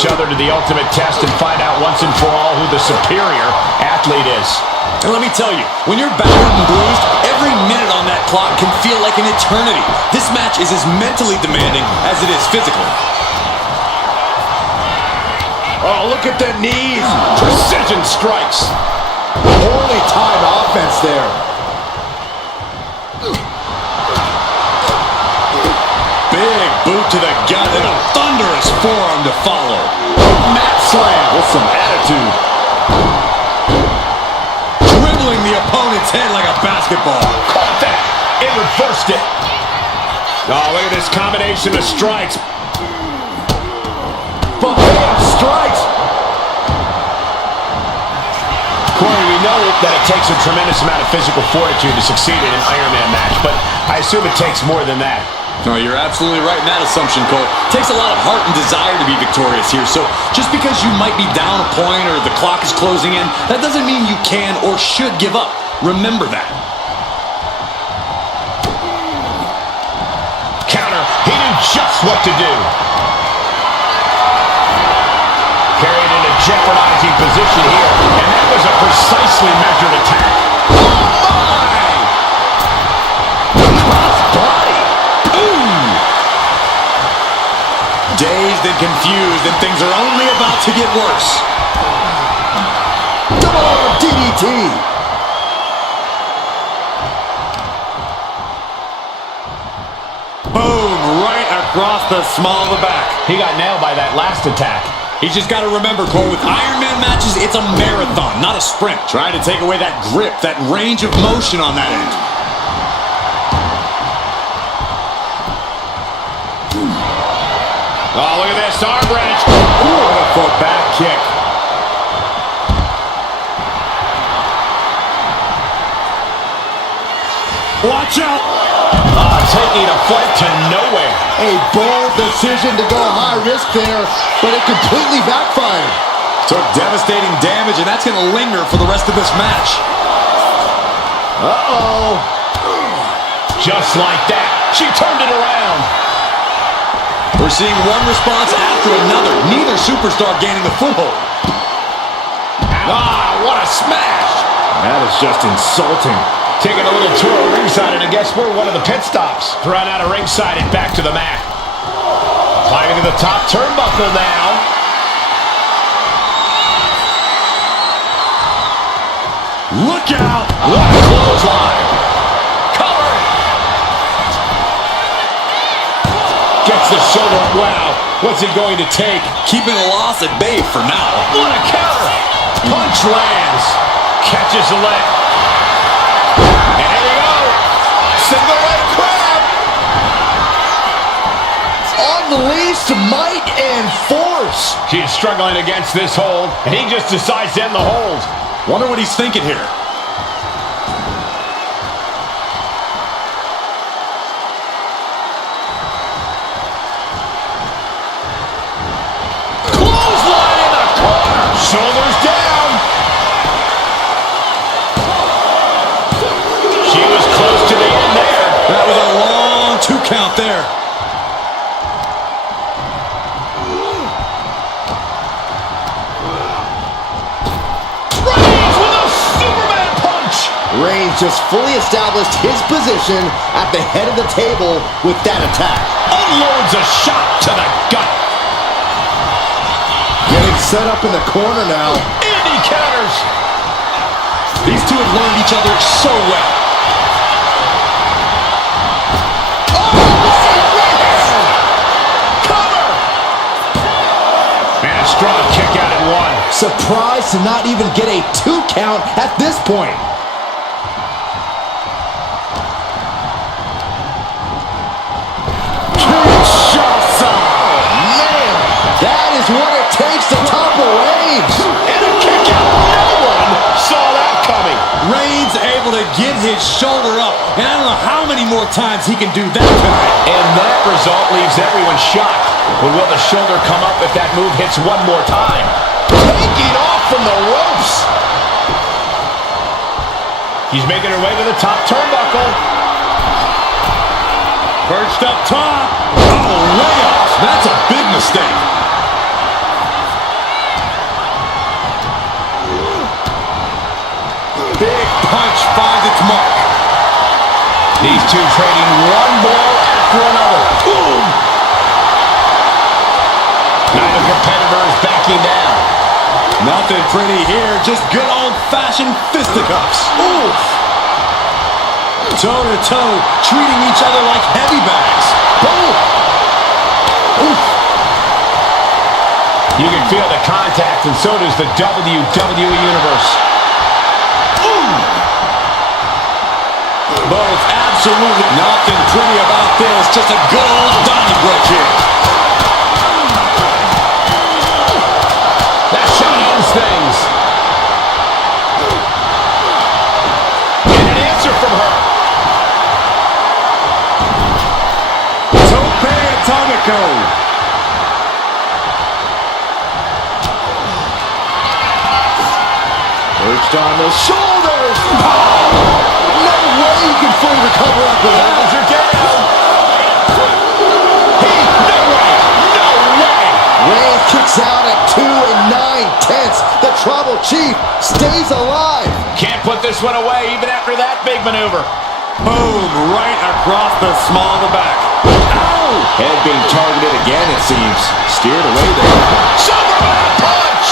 each other to the ultimate test and find out once and for all who the superior athlete is. And let me tell you, when you're battered and bruised, every minute on that clock can feel like an eternity. This match is as mentally demanding as it is physically. Oh, look at the knees. Precision strikes. Poorly timed offense there. Big boot to the gut and a thunderous forearm to follow. Mat slam with some attitude. Dribbling the opponent's head like a basketball. Caught that and reversed it. Oh, look at this combination of strikes. Buffet of strikes. Corey, we know that it takes a tremendous amount of physical fortitude to succeed in an Iron Man match, but I assume it takes more than that. No, you're absolutely right in that assumption, Cole. It takes a lot of heart and desire to be victorious here. So just because you might be down a point or the clock is closing in, that doesn't mean you can or should give up. Remember that. Counter. He knew just what to do. Carried in a jeopardizing position here, and that was a precisely measured attack. Oh, my! Cross-body. Boom! Dazed and confused, and things are only about to get worse. Double arm DDT. Boom, right across the small of the back. He got nailed by that last attack. He's just got to remember, Cole, with Iron Man matches, it's a marathon, not a sprint. Trying to take away that grip, that range of motion on that end. Oh, look at this arm wrench. Ooh, what a foot back kick. Watch out! Taking a flight to nowhere. A bold decision to go high risk there, but it completely backfired. Took devastating damage, and that's going to linger for the rest of this match. Uh-oh. Just like that. She turned it around. We're seeing one response after another. Neither superstar gaining a foothold. Ah, what a smash. That is just insulting. Taking a little tour of ringside, and I guess we're one of the pit stops. Thrown out of ringside and back to the mat. Climbing to the top turnbuckle now. Look out! What a clothesline. Cover. Gets the shoulder. Wow. What's he going to take? Keeping a loss at bay for now. What a counter. Punch lands. Catches the leg. And here we go. Single leg crab. Unleashed might and force. She's struggling against this hold, and he just decides to end the hold. Wonder what he's thinking here. Clothesline in the corner. Shoulders down. She was close to the end there. That was a long 2 count there. Reigns with a Superman punch. Reigns just fully established his position at the head of the table with that attack. Unloads a shot to the gut. Getting set up in the corner now. And he counters. These two have learned each other so well. Strong kick out at 1. Surprised to not even get a 2 count at this point. Kinshasa! Man, that is what it takes to topple Reigns. And a kick out. No one saw that coming. Reigns able to get his shoulder up, and I don't know how many more times he can do that tonight. And that result leaves everyone shocked. But will the shoulder come up if that move hits one more time? Taking off from the ropes. He's making her way to the top turnbuckle. Perched up top. Oh, way off. That's a big mistake. These two trading one blow after another. Boom! Neither competitor is backing down. Nothing pretty here, just good old-fashioned fisticuffs. Ooh! Toe-to-toe, treating each other like heavy bags. Boom! Oof! You can feel the contact, and so does the WWE Universe. Ooh! Both absolutely nothing pretty about this. Just a good old Donnybrook here. That shot ends things. And an answer from her. Tope Atomico. Perched on the shoulders. No way you can fully recover after that. Shoulders are down. No way. No way. Reigns kicks out at 2 9/10. The Tribal Chief stays alive. Can't put this one away even after that big maneuver. Boom, right across the small of the back. Ow! Head being targeted again, it seems. Steered away there. Superman punch!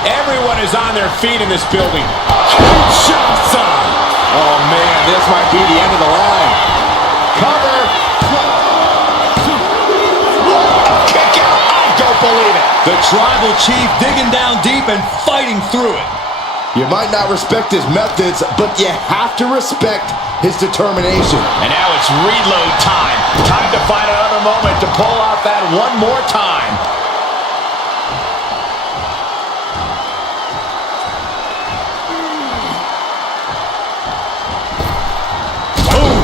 Everyone is on their feet in this building. Kinshasa. Oh, man, this might be the end of the line. Cover. Kick out. I don't believe it. The Tribal Chief digging down deep and fighting through it. You might not respect his methods, but you have to respect his determination. And now it's reload time. Time to find another moment to pull out that one more time. Boom!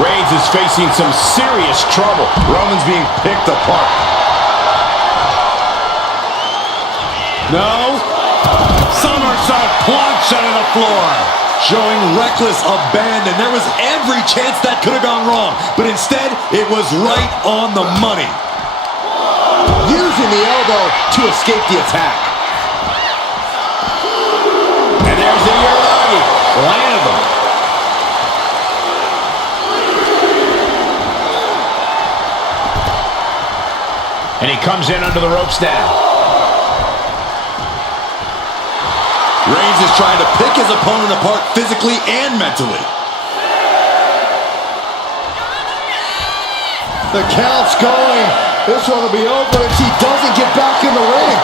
Reigns is facing some serious trouble. Roman's being picked apart. No. Somersault plunge onto the floor. Showing reckless abandon. There was every chance that could have gone wrong. But instead, it was right on the money. Using the elbow to escape the attack. And there's the Uranagi. Landed them. And he comes in under the ropes now. Reigns is trying to pick his opponent apart physically and mentally. The count's going. This one will be over if he doesn't get back in the ring.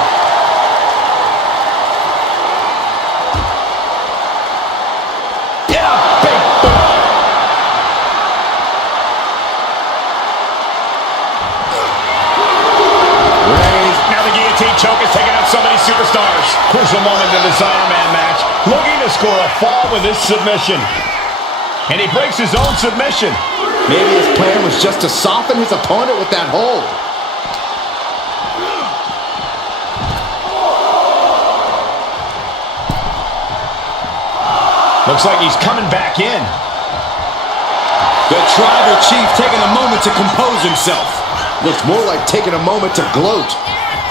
Yeah, big boom. Reigns, now the guillotine choke is taking out so many superstars. Crucial moment in this Iron Man match. Looking to score a fall with this submission. And he breaks his own submission. Maybe his plan was just to soften his opponent with that hold. Looks like he's coming back in. The Tribal Chief taking a moment to compose himself. Looks more like taking a moment to gloat.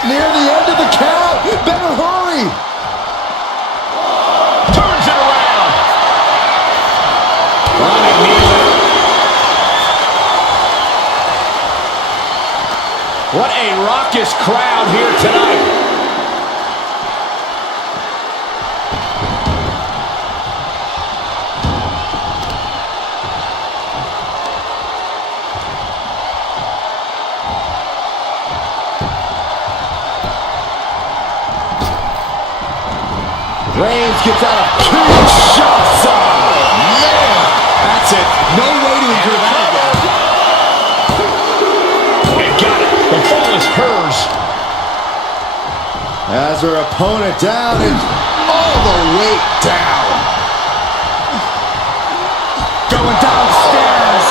Near the end of the count. Better hurry. Turns it around. Running knee. What a raucous crowd here tonight. Reigns gets out of Kinshasa. Man, that's it. No way to endure that. And got it. The fall is hers. Has her opponent down and all the way down. Going downstairs.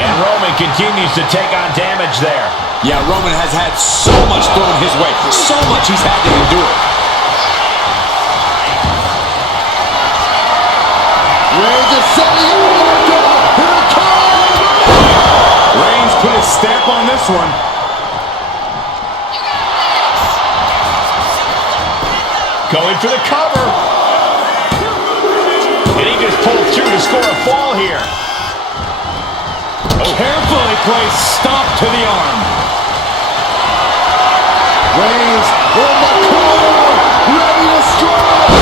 And Roman continues to take on damage there. Yeah, Roman has had so much thrown his way. So much he's had to endure. Reigns is setting up. Here it comes. Reigns put his stamp on this one. Going for the cover. score a fall here. Oh. Carefully placed stomp to the arm. Reigns in the corner, ready to strike.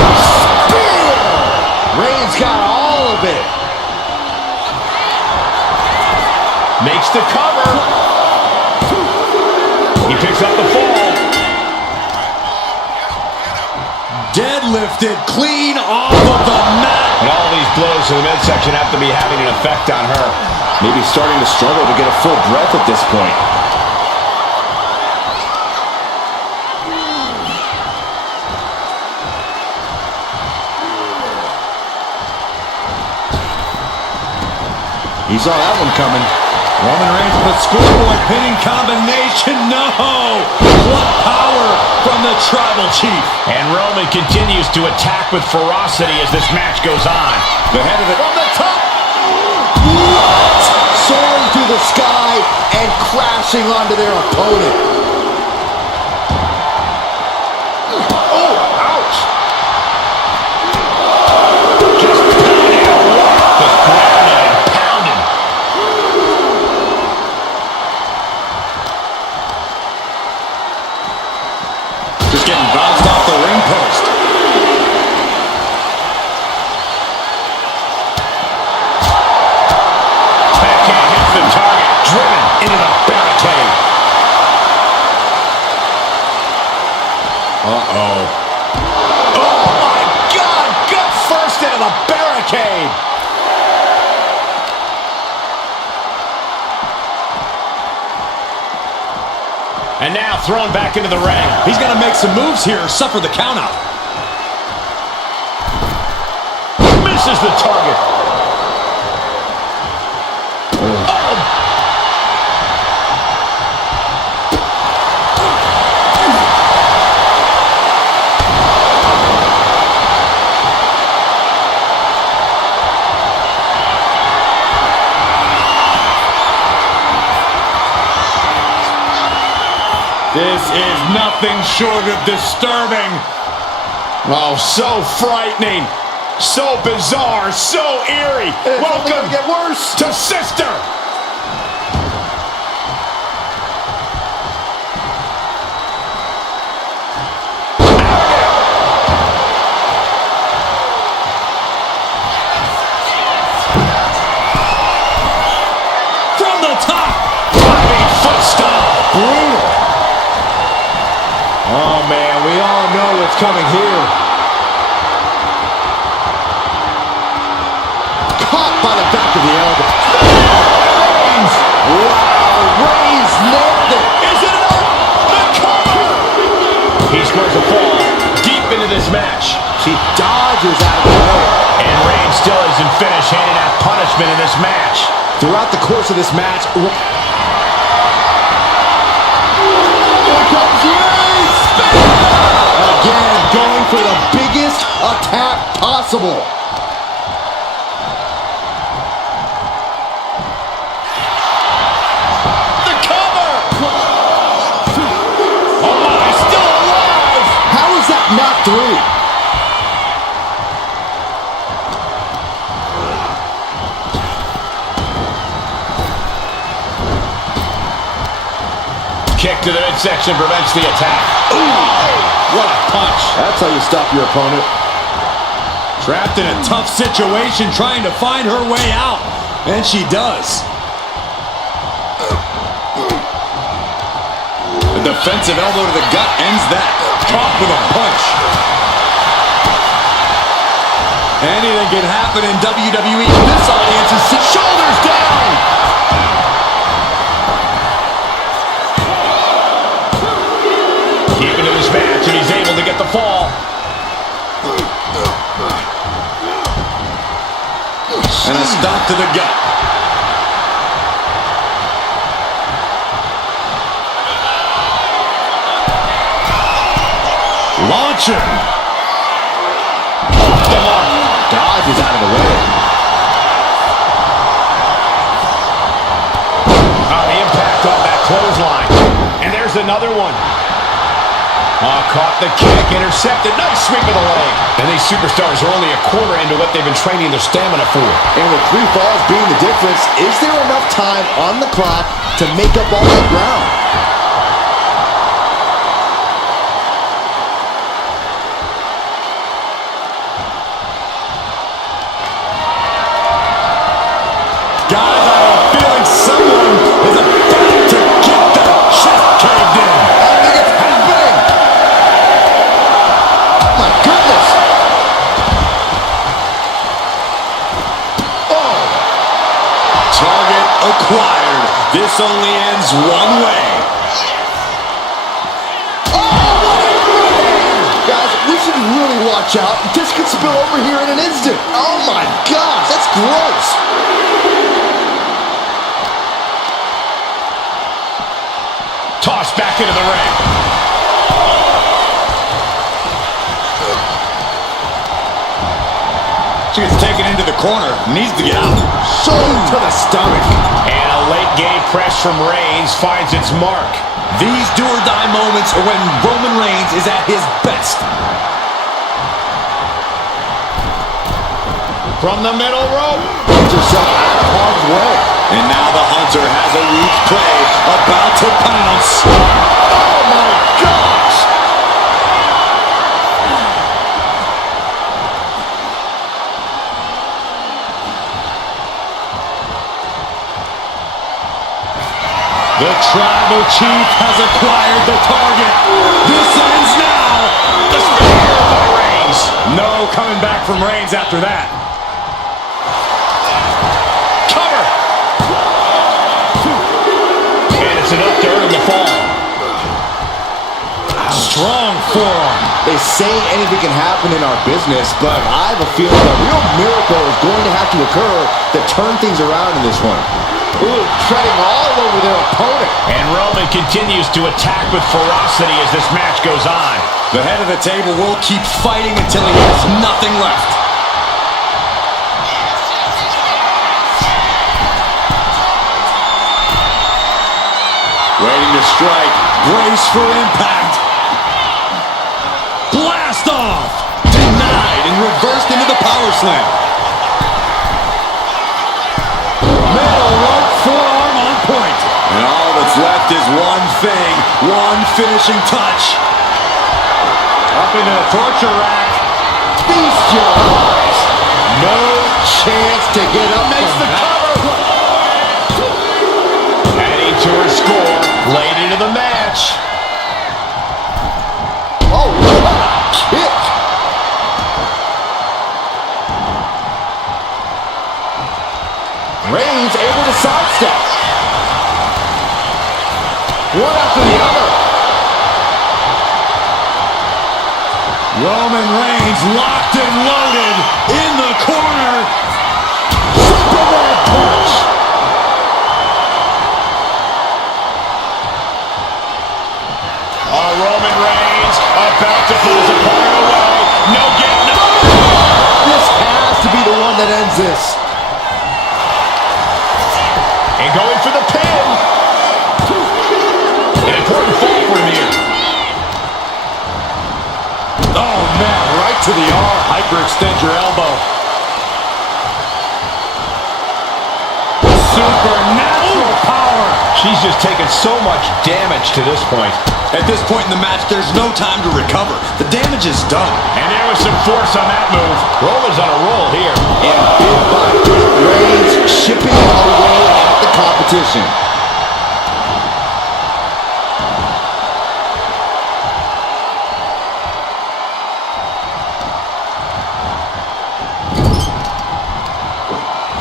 Spear! Reigns got all of it. Makes the cover. He picks up the fall. Deadlifted clean off of the mat. And all these blows to the midsection have to be having an effect on her. Maybe starting to struggle to get a full breath at this point. He saw that one coming. Roman Reigns with a scoreboard pinning combination. No! What power from the Tribal Chief. And Roman continues to attack with ferocity as this match goes on. The head of it from the top. What? Soaring through the sky and crashing onto their opponent. Oh, ouch. Just pounding it. Just grabbing and pounding. Just getting bounced off the ring post. Backhand hits the target, driven into the barricade. Uh-oh. Oh my God! Gut first into the barricade. And now thrown back into the ring. He's going to make some moves here or suffer the countout. Misses the target. This is nothing short of disturbing. Oh, so frightening. So bizarre. So eerie. It's only Welcome gonna get worse. to Sister. From the top. Running foot stomp. Brutal. Oh, man, we all know what's coming here. Caught by the back of the elbow. Reigns! Wow, Reigns nailed it. Is it enough? The cover. He scores a fall deep into this match. She dodges out of the way. And Reigns still isn't finished handing out punishment in this match. Throughout the course of this match, here comes Reigns! Again, going for the biggest attack possible. The cover. Oh my, he's still alive. How is that not three? Kick to the midsection prevents the attack. Ooh, what a punch. That's how you stop your opponent. Trapped in a tough situation, trying to find her way out. And she does. A defensive elbow to the gut ends that. Caught with a punch. Anything can happen in WWE. This audience is shoulders down. Deep into this match, and he's able to get the fall. And a stop to the gut. Launcher. Dodges out of the way. Oh, the impact on that clothesline. And there's another one. Oh, caught the kick, intercepted. Nice sweep of the leg. And these superstars are only a quarter into what they've been training their stamina for. And with 3 falls being the difference, is there enough time on the clock to make up all that ground? Guys, I have a feeling someone is about to get their chest caved in. I think it's happening. My goodness. Oh. Target acquired. This only ends one way. Guys, we should really watch out. This could spill over here in an instant. Oh my gosh, that's gross. Tossed back into the ring. She gets taken into the corner. Needs to get out. Shoulder to the stomach. And a late game press from Reigns finds its mark. These do-or-die moments are when Roman Reigns is at his best. From the middle rope. Gets yourself out of harm's way. And now the Hunter has a weak play about to pounce. Oh my gosh. The Tribal Chief has acquired the target. This ends now. The spear by Reigns. No coming back from Reigns after that. Cover. And it's enough to earn the fall. Strong forearm. They say anything can happen in our business, but I have a feeling a real miracle is going to have to occur to turn things around in this one. Ooh, treading all over their opponent. And Roman continues to attack with ferocity as this match goes on. The head of the table will keep fighting until he has nothing left. Waiting to strike. Brace for impact. Blast off. Denied and reversed into the power slam. Middle rope forearm on point. And all that's left is one thing. One finishing touch. Up into the torture rack. Feast your eyes. No chance to get up. Makes from the that. cover. Adding to her score. Late into the match. Oh, what a kick. Reigns able to sidestep. One after the other. Roman Reigns locked and loaded in the corner. Superman punch. Roman Reigns about to pull his opponent away. No getting up. This has to be the one that ends this. And going for the pin. An important fall for him here. Oh, man, right to the arm. Hyperextend your elbow. Supernatural power. She's just taken so much damage to this point. At this point in the match, there's no time to recover. The damage is done. And there was some force on that move. Roman's on a roll here. And big by big, Reigns chipping away at the competition.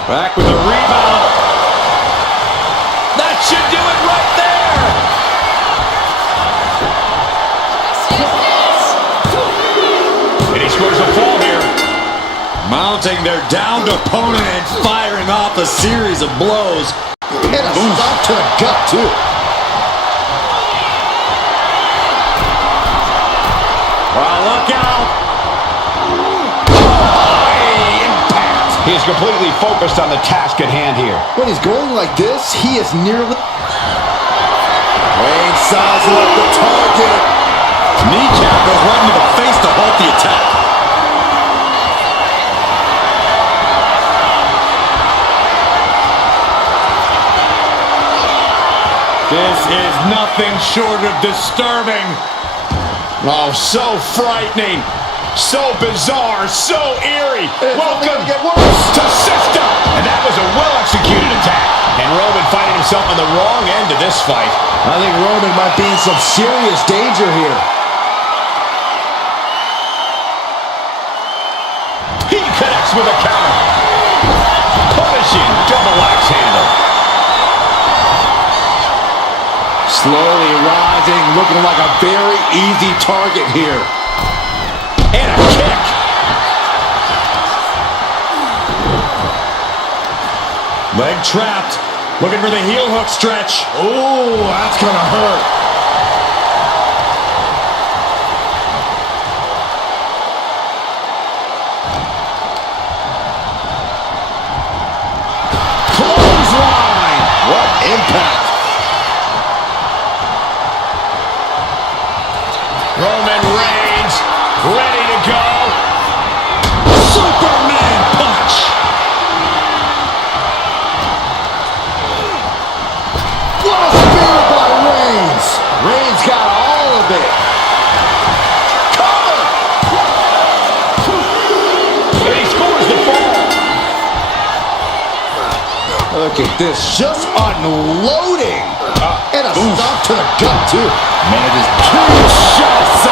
Back with a rebound. That should do it right there. And he scores a fall here. Mounting their downed opponent and firing off a series of blows. And a stop to the gut, too. Well, look out. He's completely focused on the task at hand here. When he's going like this, he is nearly... Reigns sizing up the target. Kneecap goes right into the face to halt the attack. This is nothing short of disturbing. Oh, so frightening. So bizarre. So eerie. Welcome to System. And that was a well-executed attack. And Roman finding himself on the wrong end of this fight. I think Roman might be in some serious danger here. He connects with a counter. Punishing double axe handle. Slowly rising, looking like a very easy target here. And a kick. Leg trapped. Looking for the heel hook stretch. Oh, that's gonna hurt. Clothesline. What impact. Roman Reigns ready to go. Superman punch. What a spear by Reigns. Reigns got all of it. Cover. And he scores the fall. Look at this, just unloading. And a stop to the gut, too. Manages two shots.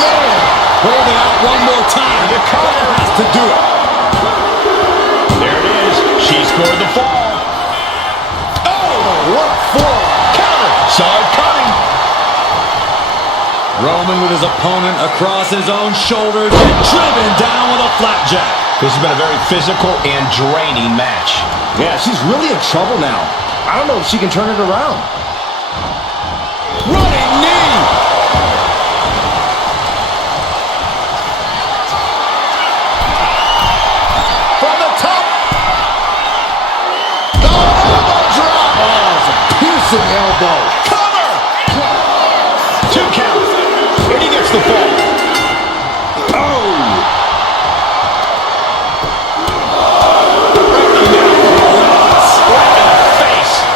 Man. Holding out one more time. The cover has to do it. There it is. She scored the fall. What a forearm. Counter. Saw it coming. Roman with his opponent across his own shoulders and driven down with a flapjack. This has been a very physical and draining match. Yeah, she's really in trouble now. I don't know if she can turn it around. Running knee. From the top. Elbow drop. Oh, it's a piercing elbow. Cover. 2 count. And he gets the fall.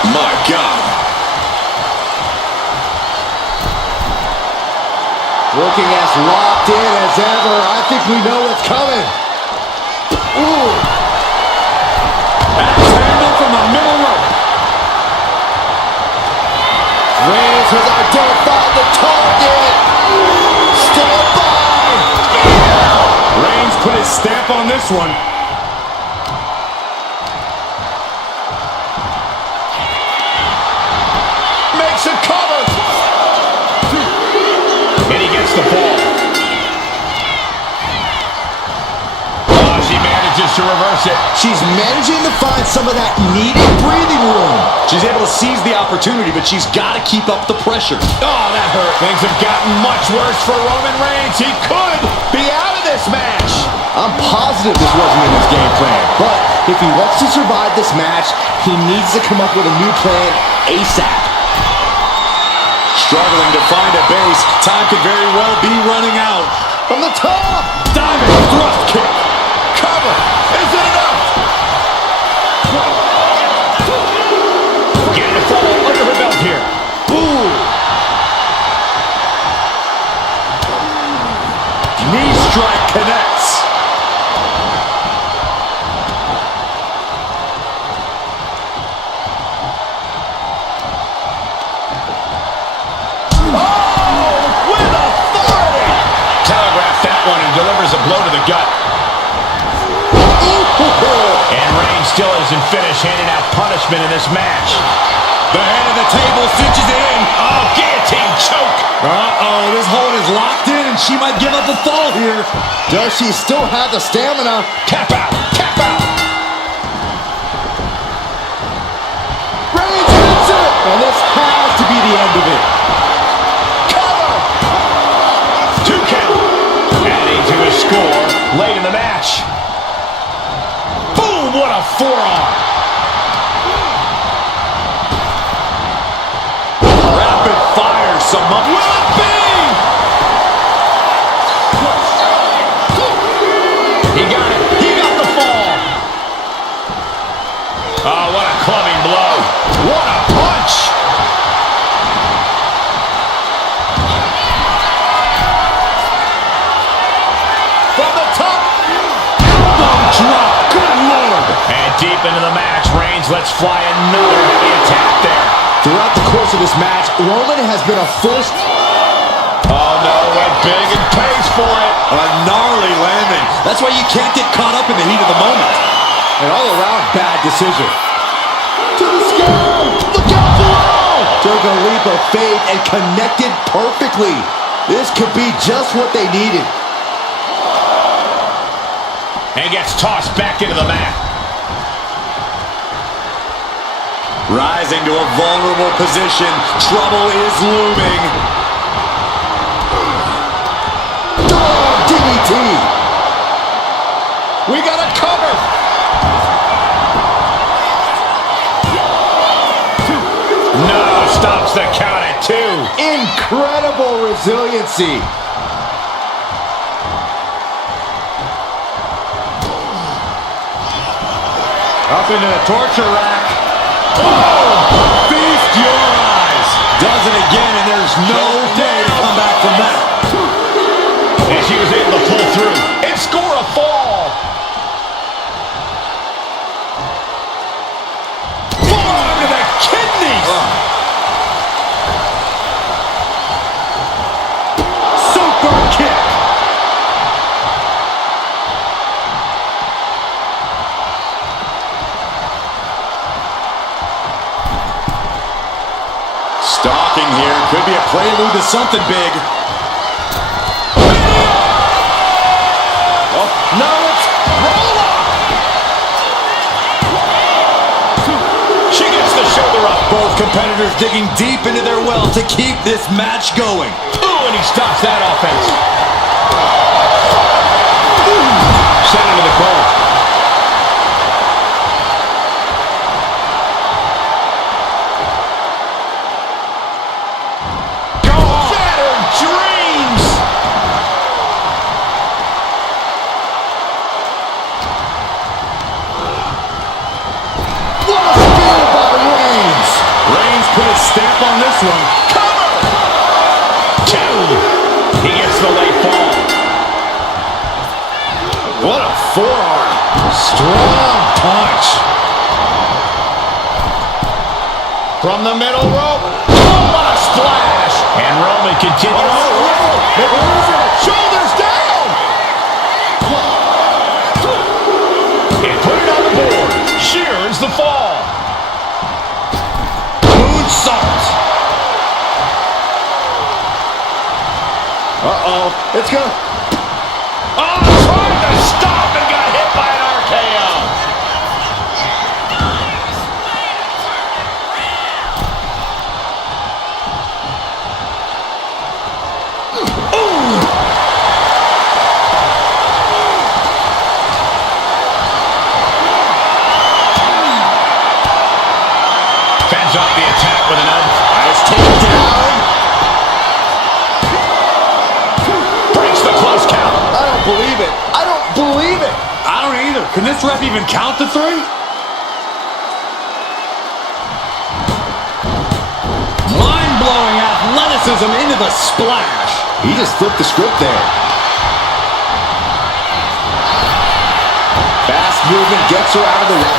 My God. Looking as locked in as ever. I think we know what's coming. Ooh. Axe handle from the middle rope. Reigns has identified the target. Still by. Reigns put his stamp on this one. Makes a cover. And he gets the fall. Oh, she manages to reverse it. She's managing to find some of that needed breathing room. She's able to seize the opportunity, but she's got to keep up the pressure. Oh, that hurt. Things have gotten much worse for Roman Reigns. He could be out of this match. I'm positive this wasn't in his game plan, but if he wants to survive this match, he needs to come up with a new plan ASAP. Struggling to find a base. Time could very well be running out. From the top! Diving thrust kick. Cover. Is it enough? Getting a fall under her belt here. Ooh. Knee strike connects. Delivers a blow to the gut. And Reigns still isn't finished handing out punishment in this match. The head of the table cinches it in. Oh, guillotine choke. Uh-oh, this hold is locked in and she might give up a fall here. Does she still have the stamina? Tap out. Tap out. Reigns hits it! And this has to be the end of it. Cover. 2 count. Adding to his score late in the match. Boom, what a forearm. Rapid fire, some up. Will it be? lets fly another heavy attack there. Throughout the course of this match, Roman has been a force. Oh no, went big and pays for it. A gnarly landing. That's why you can't get caught up in the heat of the moment. An all-around bad decision. To the sky! Look out below! Took a leap of faith and connected perfectly. This could be just what they needed. And gets tossed back into the mat. Rising to a vulnerable position. Trouble is looming. DDT. We got a cover. No, stops the count at 2. Incredible resiliency. Up into the torture rack. Oh! Feast your eyes. Does it again, and there's no way to come back from that. And she was able to pull through and score a fall. Forearm to the kidneys. Super kick. Stalking here. Could be a prelude to something big. Oh, no, it's roll up. She gets the shoulder up. Both competitors digging deep into their well to keep this match going. Ooh, and he stops that offense. Sent into the corner. Stamp on this one. Cover! 2. He gets the late fall. What a forearm. Strong punch. From the middle rope. Oh, what a splash. And Roman continues. Shoulders down. And put it on the board. She earns the fall. Uh-oh. It's gonna... Oh, trying to stop and got hit by an RKO. Ooh. Fends off the attack with an oath. Nice takedown. Believe it. I don't believe it. I don't either. Can this ref even count to 3? Mind-blowing athleticism into the splash. He just flipped the script there. Fast movement gets her out of the way.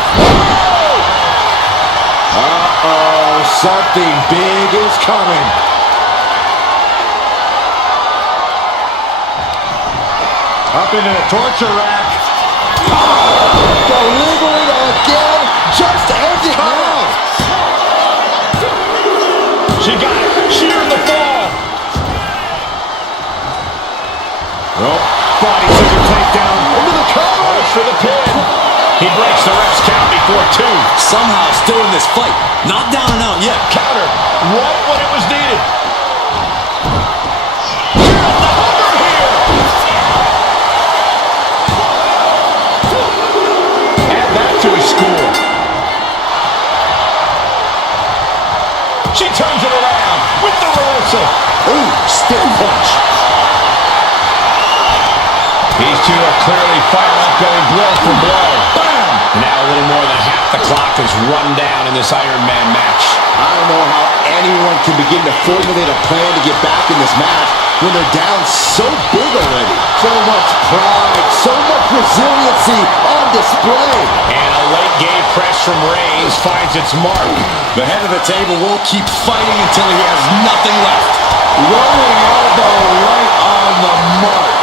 Uh-oh. Something big is coming. Up into the torture rack. Delivering again. Just end it now. She got it. She earned the fall. Well, body scissor takedown. Into the cover. For the pin. He breaks the ref's count before 2. Somehow still in this fight. Not down and out yet. Counter. Right when it was needed. Score. She turns it around with the reversal. Ooh, stiff punch. These two are clearly fired up, going blow for blow. Bam! Now a little more than half the clock is run down in this Iron Man match. I don't know how anyone can begin to formulate a plan to get back in this match. when they're down so big already. So much pride, so much resiliency on display. And a late game press from Reigns finds its mark. The head of the table will keep fighting until he has nothing left. Rolling elbow right on the mark.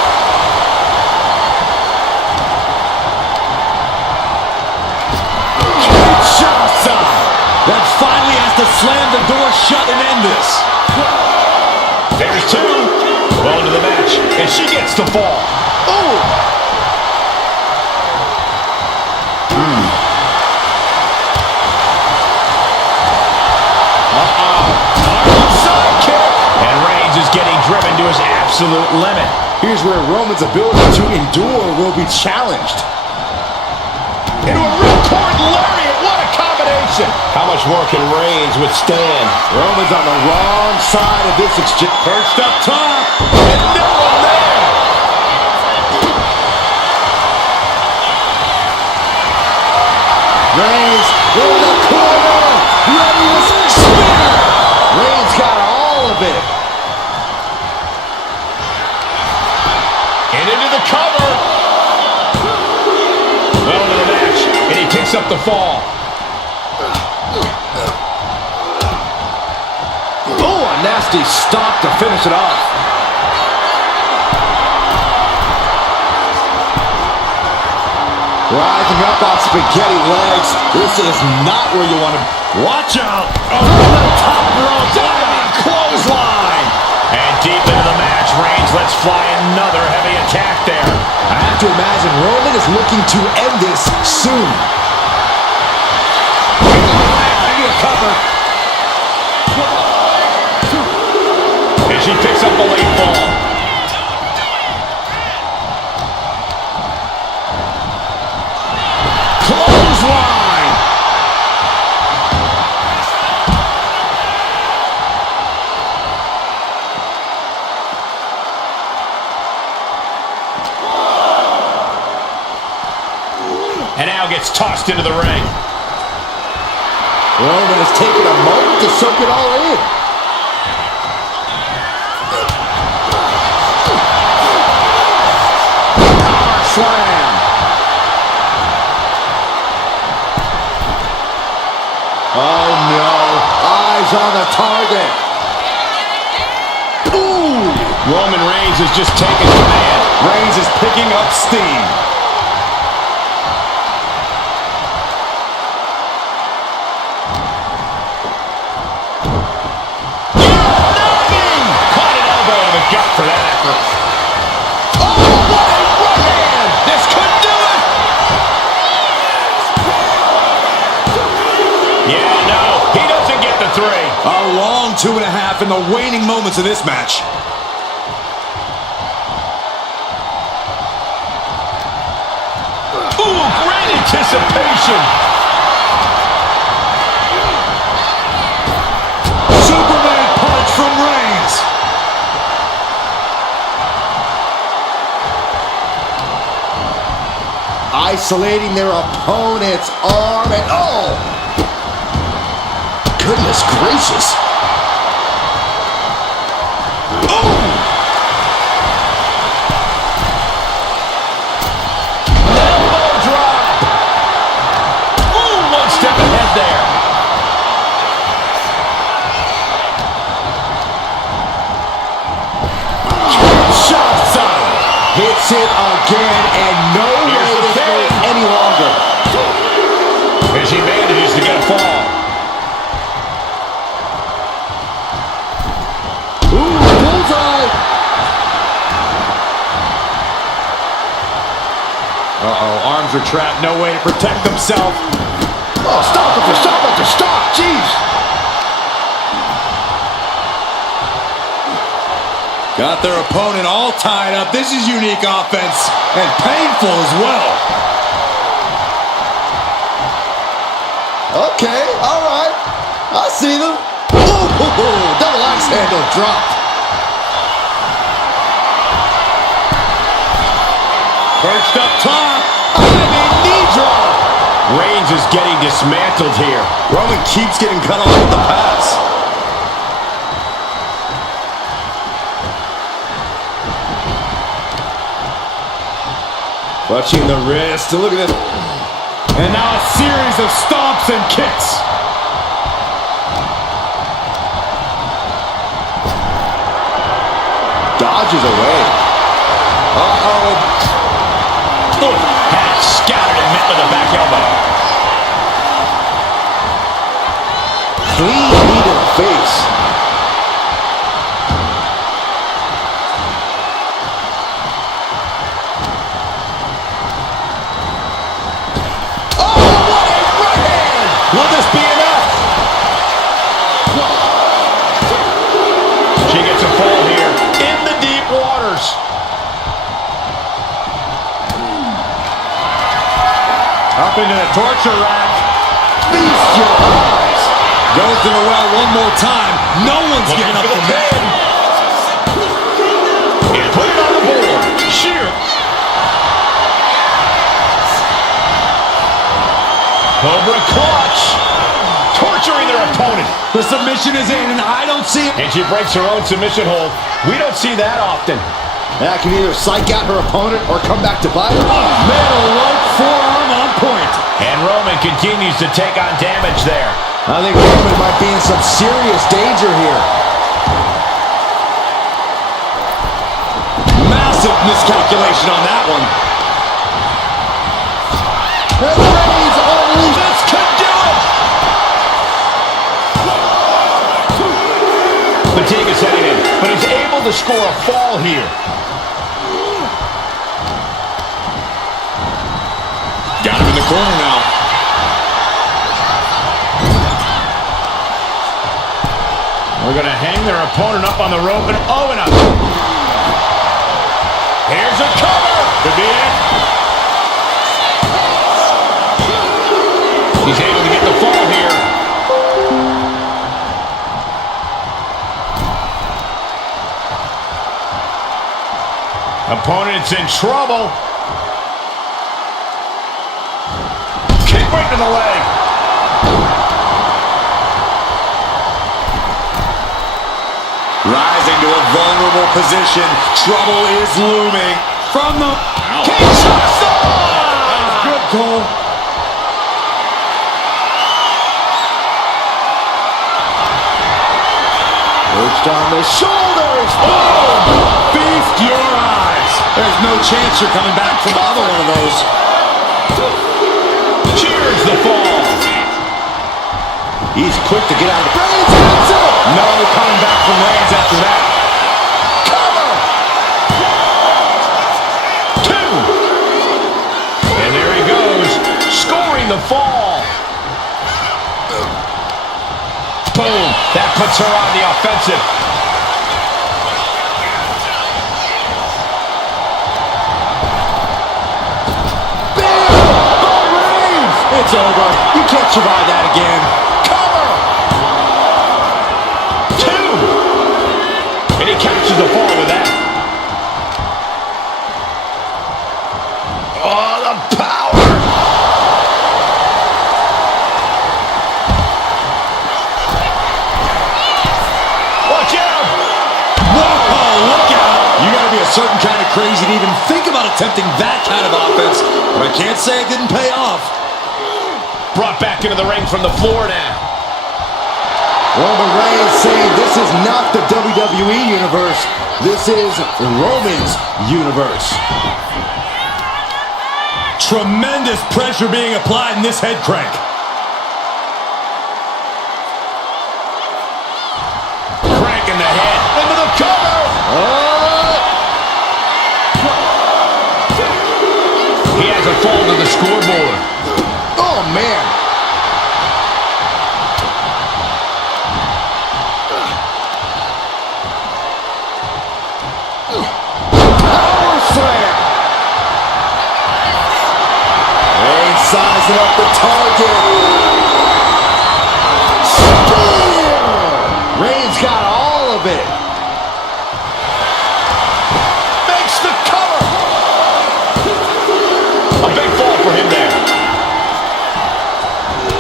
That finally has to slam the door shut and end this. There's two. Well into the match, and she gets the fall. Oh! Sidekick. And Reigns is getting driven to his absolute limit. Here's where Roman's ability to endure will be challenged. Into a ripcord lariat. What a combination. How much more can Reigns withstand? Roman's on the wrong side of this exchange. Perched up top. And no one there. Reigns in the corner. Ready to spear. Reigns got all of it. And into the cover. Well into the match. And he picks up the fall. Oh, a nasty stop to finish it off. Rising up on spaghetti legs. This is not where you want to... Watch out. Over the top rope. Diving clothesline. And deep into the match, Reigns lets fly another heavy attack there. I have to imagine Roman is looking to end this soon. Cover. And she picks up the late ball. Clothesline. And now gets tossed into the ring. Roman has taken a moment to soak it all in. Power slam. Oh no, eyes on the target. Ooh! Roman Reigns has just taken command. Reigns is picking up steam. Gut for that effort. Oh, what a right hand! This could do it! Yeah, no, he doesn't get the three. A long 2.5 in the waning moments of this match. Ooh, great anticipation. Superman punch from Reigns. Isolating their opponent's arm and oh! Goodness gracious! Oh! Elbow drop! Ooh, one step ahead there. Shots on! Hits it again and no way this goes any longer. As he manages to get a fall. Ooh, bullseye! Uh-oh, arms are trapped, no way to protect himself. Oh, stop it, stop! Jeez! Got their opponent all tied up. This is unique offense and painful as well. Okay, all right. I see them. Ooh, double axe handle drop. Perched up top. Knee drop. Reigns is getting dismantled here. Roman keeps getting cut off with the pass. Clutching the wrist. Look at this. And now a series of stomps and kicks. Dodges away. Uh-oh. Had it scouted and met with a back elbow. Clean knee to the face. Oh, what a right hand! Will this be enough? She gets a fall here in the deep waters. Up into the torture rack. Feast your eyes. Goes to the well one more time. No one's giving up the pin. And put it on the board. Shoot. Cobra clutch. Torturing their opponent. The submission is in, and I don't see it. And she breaks her own submission hold. We don't see that often. That can either psych out her opponent or come back to bite her. Middle rope forearm on point. And Roman continues to take on damage there. I think Roman might be in some serious danger here. Massive miscalculation on that one. And Reigns unleashed. This could do it! Fatigue is setting in, but he's able to score a fall here. Got him in the corner now. We're going to hang their opponent up on the rope and and up. Here's a cover. Could be it. He's able to get the fall here. Opponent's in trouble. Kick right to the leg. Rising to a vulnerable position. Trouble is looming. From the... Good call. Perched on the shoulders. Boom! Feast your eyes. There's no chance you're coming back from another one of those. Cheers the fall. He's quick to get out of the Reigns hits him. No coming back from Reigns after that. Cover. Two. And there he goes, scoring the fall. Boom. That puts her on the offensive. It's over. You can't survive that again. Cover. Two. And he catches the fall with that. Oh, the power. Watch out. Whoa, look out. You gotta be a certain kind of crazy to even think about attempting that kind of offense. But I can't say it didn't pay off. Brought back into the ring from the floor now. Roman Reigns saying this is not the WWE Universe. This is Roman's Universe. Tremendous pressure being applied in this head crank. Crank in the head. Into the cover. He has a fall to the scoreboard. Oh, man. Power slam. Reigns sizing up the target. Spear. Reigns got all of it. Makes the cover. A big fall for him there.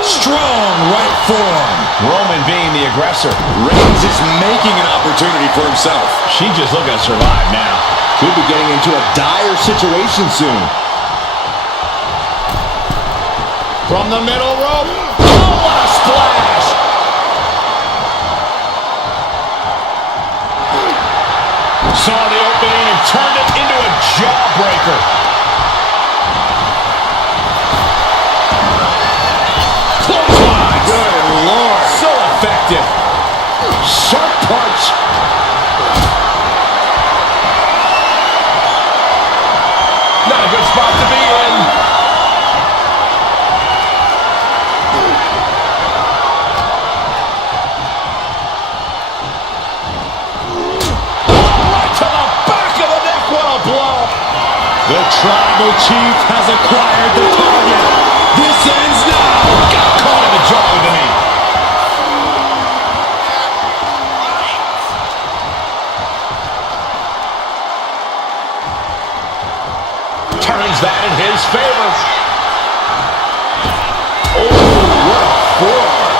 Strong right forearm. Roman being the aggressor. Reigns is making an opportunity for himself. She's just looking to survive now. Could be getting into a dire situation soon. From the middle rope. Oh, what a splash! Saw the opening and turned it into a jawbreaker. Clothesline. Good Lord. So effective. Sharp punch. Not a good spot to be in. Right to the back of the neck. What a blow. The Tribal Chief has acquired the target. This ends now. Got caught in the jaw with the knee. Turns that in his favor. Oh, what a forearm.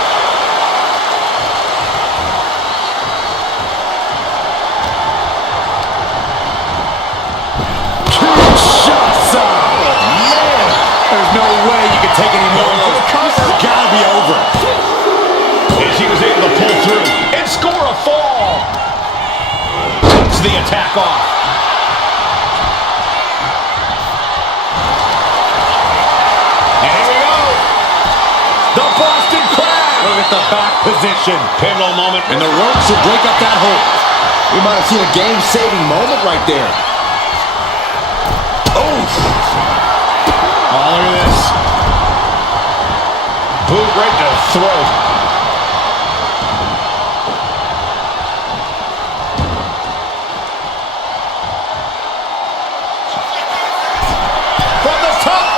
Two shots up. Man, there's no way you can take any more of those. It's gotta be over. As he was able to pull through and score a fall. Cuts the attack off. The back position. Pivotal moment. And the ropes will break up that hold. We might have seen a game-saving moment right there. Oh, look at this. Boot right to the throat. From the top.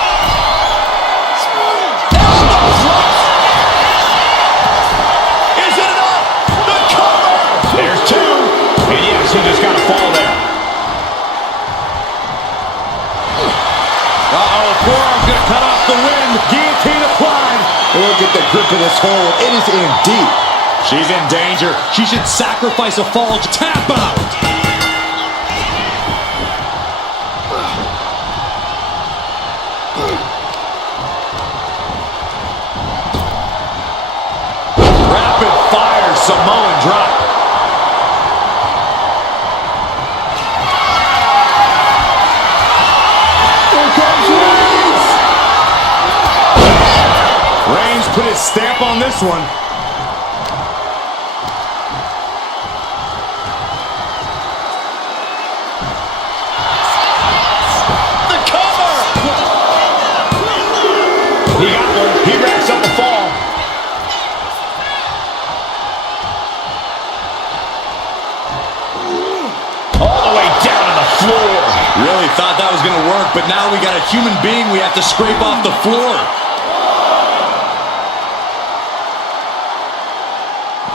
He just got to fall there. Uh-oh, forearm's going to cut off the wind. Guillotine applied. Look at the grip of this hold. It is in deep. She's in danger. She should sacrifice a fall to tap out. Rapid fire Samoan drop. Put his stamp on this one. The cover! He got one. He racks up the fall. All the way down to the floor. Really thought that was going to work, but now we got a human being we have to scrape off the floor.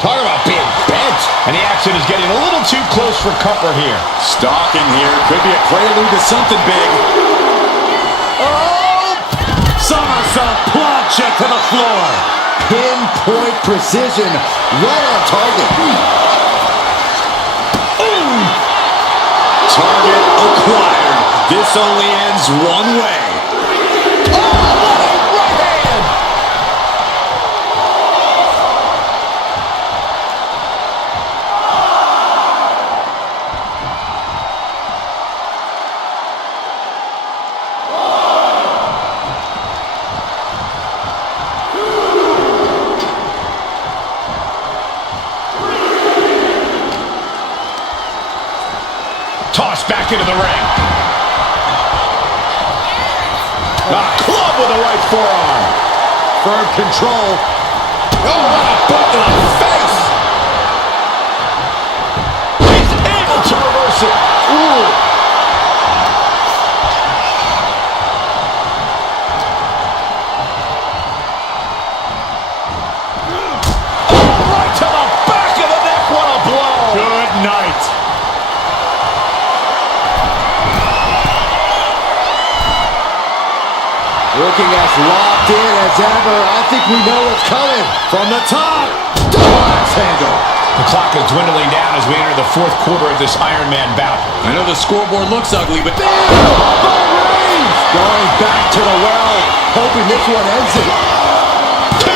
Talk about being bent. And the action is getting a little too close for comfort here. Stalking here. Could be a prelude to something big. Oh! Somersault plancha to the floor. Pinpoint precision. Right on target. Ooh. Target acquired. This only ends one way. Tossed back into the ring. A club with a right forearm. Firm control. Oh, what a boot to the face. He's able to reverse it. Ooh. Oh, right to the back of the neck. What a blow. Good night. Looking as locked in as ever. I think we know what's coming. From the top. Axe handle. The clock is dwindling down as we enter the fourth quarter of this Iron Man bout. I know the scoreboard looks ugly, but Reigns. Going back to the well, hoping this one ends it. 2.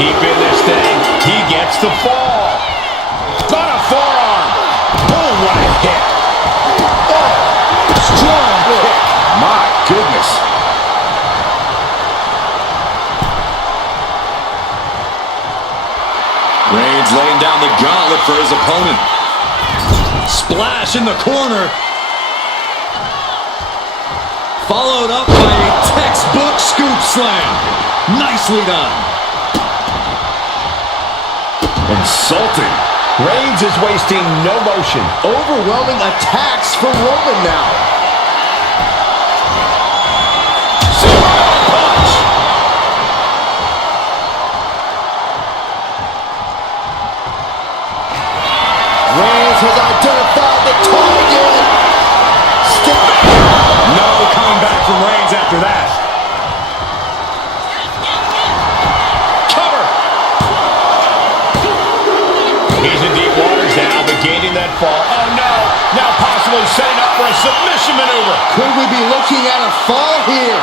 Deep in this thing. He gets the fall. Got a forearm. Boom, what a hit. Oh, strong kick. My goodness. Reigns laying down the gauntlet for his opponent. Splash in the corner. Followed up by a textbook scoop slam. Nicely done. Insulting. Reigns is wasting no motion. Overwhelming attacks from Roman now. Punch. Reigns has identified the target. No coming back from Reigns after that. Cover. He's in deep waters now, but gaining that fall. Oh no! Now possibly setting up for a submission maneuver. Could we be looking at a fall here?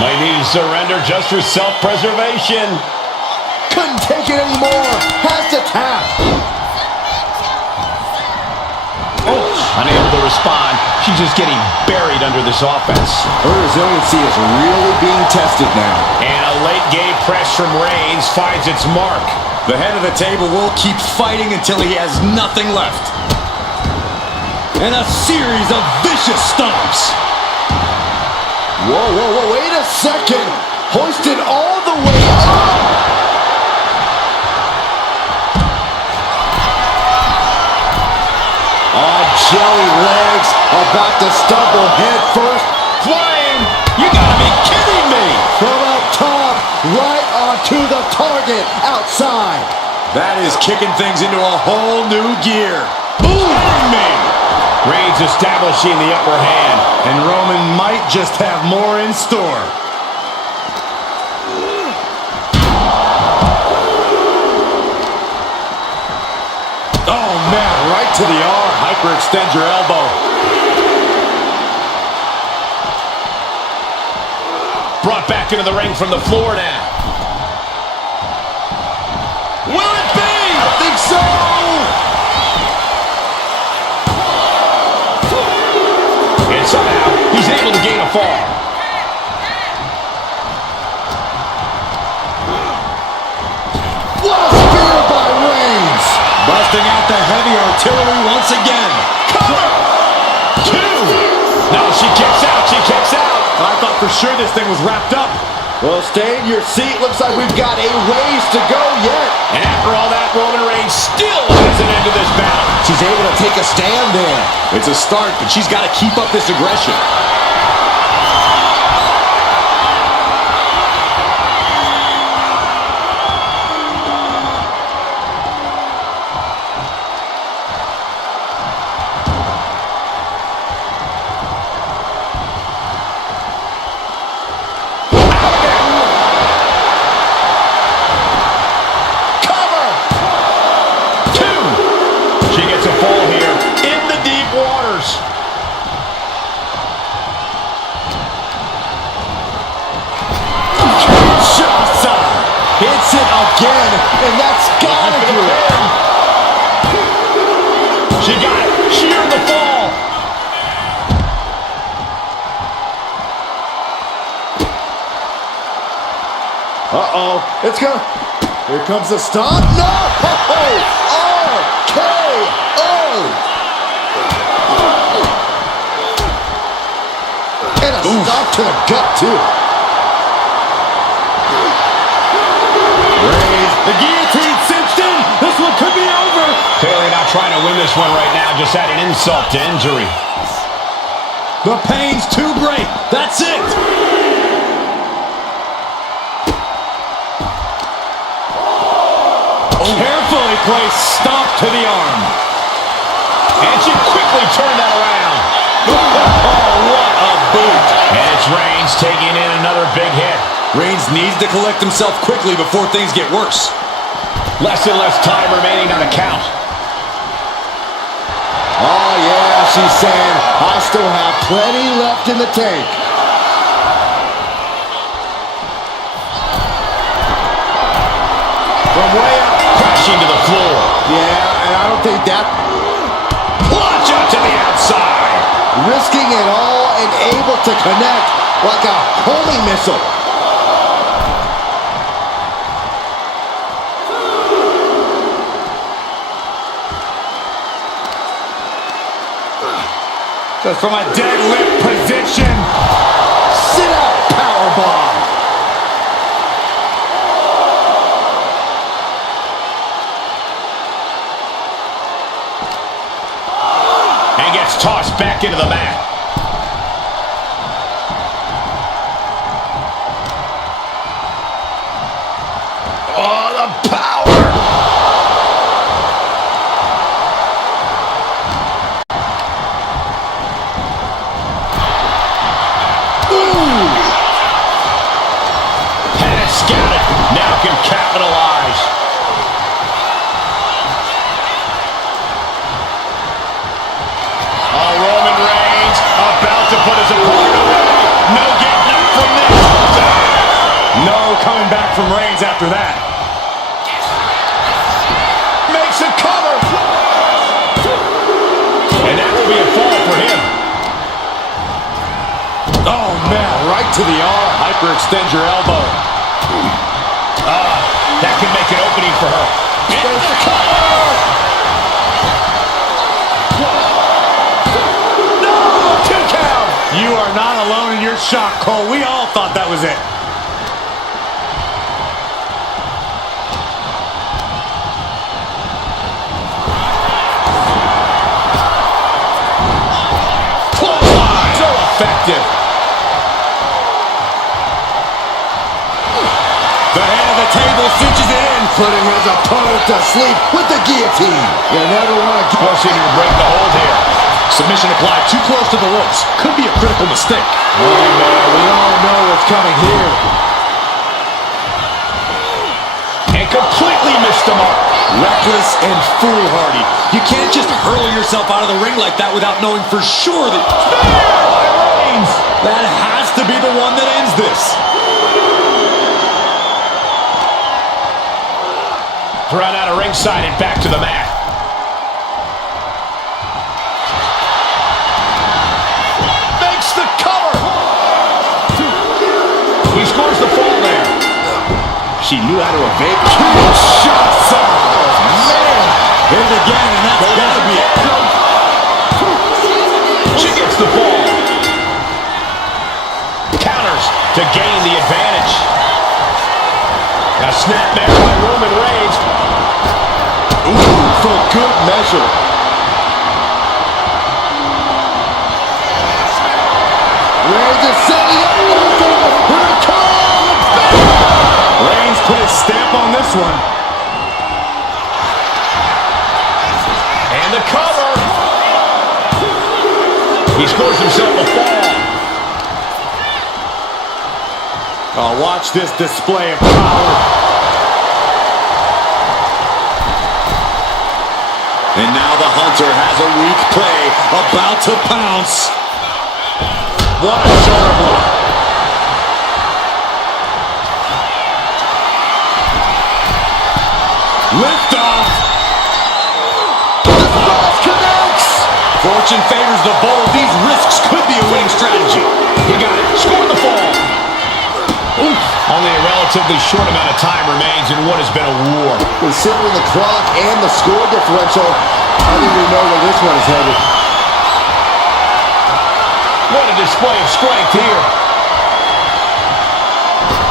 Might need to surrender just for self-preservation. Couldn't take it anymore. Has to tap. Oh, unable to respond. She's just getting buried under this offense. Her resiliency is really being tested now. And a late game press from Reigns finds its mark. The head of the table will keep fighting until he has nothing left. And a series of vicious stomps. Whoa, whoa, whoa, wait a second. Hoisted all the way up. Oh, jelly legs about to stumble head first. Flying! You gotta be kidding me! From up top, right onto the target outside. That is kicking things into a whole new gear. Boom! Me! Reigns establishing the upper hand. And Roman might just have more in store. Oh man, right to the arm. Hyperextend your elbow. Brought back into the ring from the floor now. Will it be? I think so. And somehow, he's able to gain a fall. What a spear by Reigns. Busting out the heavy artillery once again. Cover! 2! No, she kicks out, she kicks out. I thought for sure this thing was wrapped up. Well, stay in your seat. Looks like we've got a ways to go yet. And after all that, Roman Reigns still has an end to this battle. She's able to take a stand there. It's a start, but she's got to keep up this aggression. Hits it again, and that's gotta do it. She got it. She earned the fall. Uh-oh. It's gonna... Here comes the stomp. No! RKO! And a stomp to the gut, too. The guillotine cinched in. This one could be over. Clearly not trying to win this one right now. Just adding insult to injury. The pain's too great. That's it. Carefully placed stomp to the arm. And she quickly turned that around. Oh, what a boot. And it's Reigns taking in another big hit. Reigns needs to collect himself quickly before things get worse. Less and less time remaining on the count. Oh, yeah, she's saying, I still have plenty left in the tank. way up. Crashing to the floor. Yeah, and I don't think that... Launch out to the outside. Risking it all and able to connect like a homing missile. Just from a deadlift position. Sit-out powerbomb. And gets tossed back into the mat. Oh, the power. Now can capitalize. Oh, Roman Reigns about to put his opponent away. No getting up from this. No coming back from Reigns after that. Makes a cover. And that will be a fall for him. Oh, man, right to the arm. Hyperextend your elbow. That can make an opening for her. There's the cover! No! 2 count! You are not alone in your shock, Cole. We all thought that was it. So effective. The head of the table cinches it in. Putting his opponent to sleep with the guillotine. You never want to Forcing her to break the hold here. Submission applied too close to the ropes. Could be a critical mistake. Oh, man, we all know what's coming here. And completely missed the mark. Reckless and foolhardy. You can't just hurl yourself out of the ring like that without knowing for sure that... That has to be the one that ends this. Run out of ringside and back to the mat. Makes the cover. He scores the fall there. She knew how to evade. Huge shots off. Man. Hit it again, and that's gotta be it. She gets the ball. Counters to gain the advantage. A snapmare by Roman Reigns. Ooh, for good measure. Reigns is setting up. Here it comes. Reigns put his stamp on this one. And the cover. He scores himself a fall. Oh, watch this display of power. And now the Hunter has a weak play, about to pounce. What a shoulder block. Lift off. The cross connects. Fortune favors the bold. These risks could be a winning strategy. He got it. Scored the fall. Oof. Only a relatively short amount of time remains in what has been a war. Considering the clock and the score differential, I think we know where this one is headed. What a display of strength here.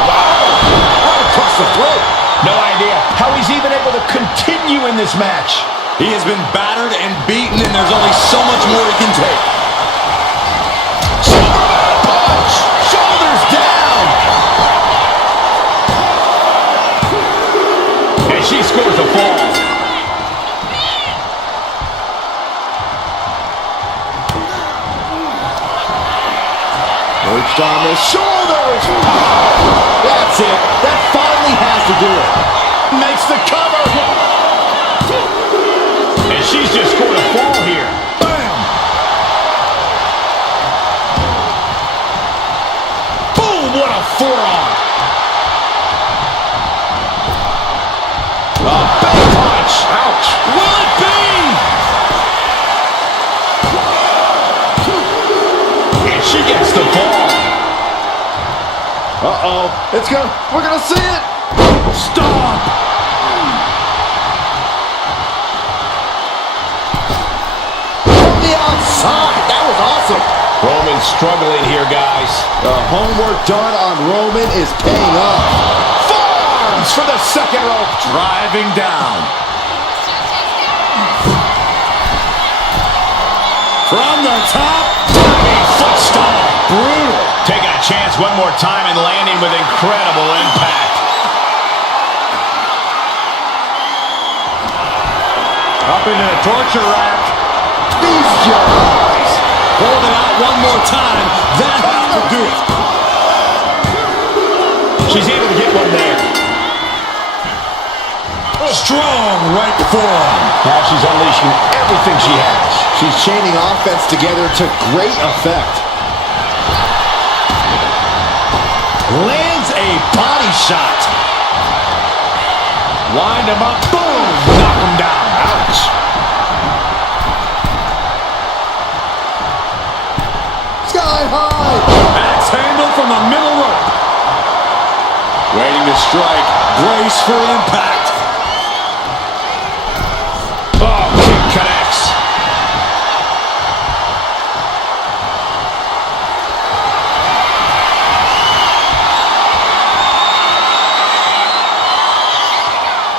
Wow. Right across the throat. No idea how he's even able to continue in this match. He has been battered and beaten, and there's only so much more he can take. Punch! Shoulders down! And she scores a fall. Perched on the shoulders. That's it. That finally has to do it. Makes the cover. And she's just scored a fall here. Bam! Boom! What a forearm. Uh-oh. We're gonna see it. Stop! From the outside. That was awesome. Roman's struggling here, guys. The homework done on Roman is paying off. Forearms for the second rope. Driving down. From the top. Diving foot stomp. Brutal. Taking a chance one more time and landing with incredible impact. Up into the torture rack. Feast your eyes. Hold it out one more time. That has to do it. She's able to get one there. Strong right forearm. Now she's unleashing everything she has. She's chaining offense together to great effect. Lands a body shot. Wind him up. Boom. Knock him down. Ouch. Sky high. Axe handle from the middle rope. Waiting to strike. Brace for impact. Oh, kick connects.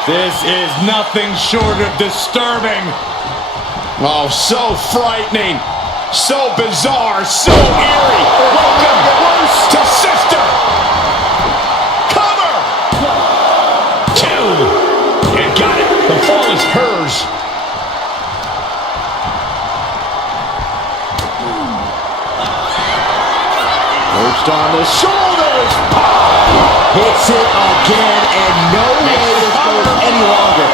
This is nothing short of disturbing. Oh, so frightening. So bizarre. So eerie. Welcome to Sister. Cover. 2. And got it. The fall is hers. Perched on the shoulders. Hits it again, and no way this goes any longer.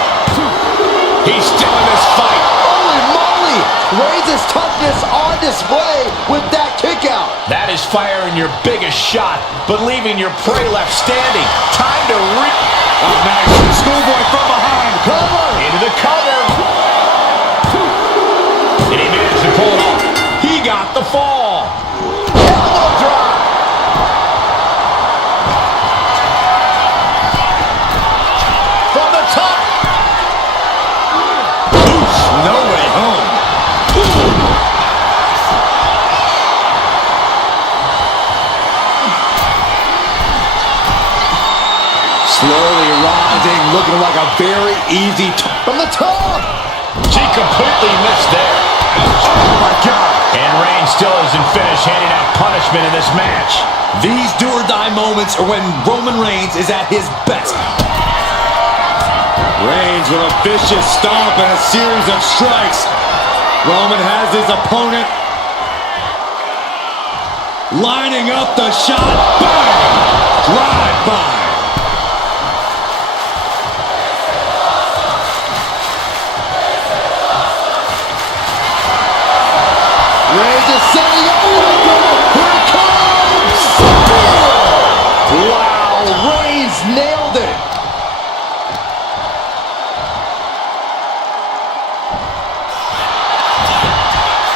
He's still in this fight. Holy moly! Reigns' toughness on display with that kick out. That is firing your biggest shot, but leaving your prey left standing. Time to Up next, schoolboy from behind. Cover. into the cover. And he managed to pull it off. He got the fall. Elbow drop. From the top. No way home. Slowly rising, looking like a very easy From the top. She completely missed there. Oh my God. And Reigns still isn't finished handing out punishment in this match. These do-or-die moments are when Roman Reigns is at his best. Reigns with a vicious stomp and a series of strikes. Roman has his opponent lining up the shot. Bang! Drive-by. Reigns is setting up. Here it comes. Wow, Reigns nailed it.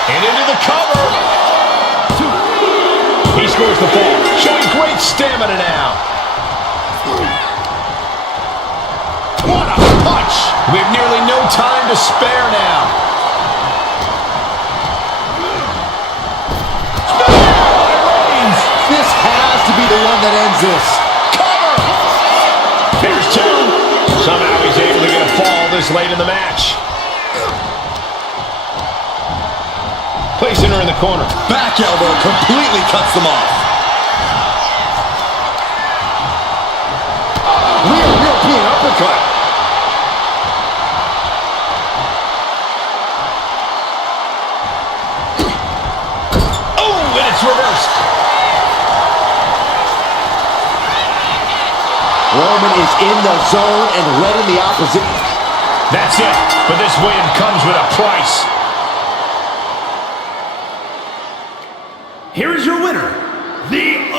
And into the cover. He scores the fall, showing great stamina now. What a punch! We have nearly no time to spare now. This has to be the one that ends this. Cover! There's 2. Somehow he's able to get a fall this late in the match. Placing her in the corner. Back elbow completely cuts them off. Real European uppercut. Oh, and it's reversed. Roman is in the zone and letting the opposition. That's it. But this win comes with a price. Here is your winner, the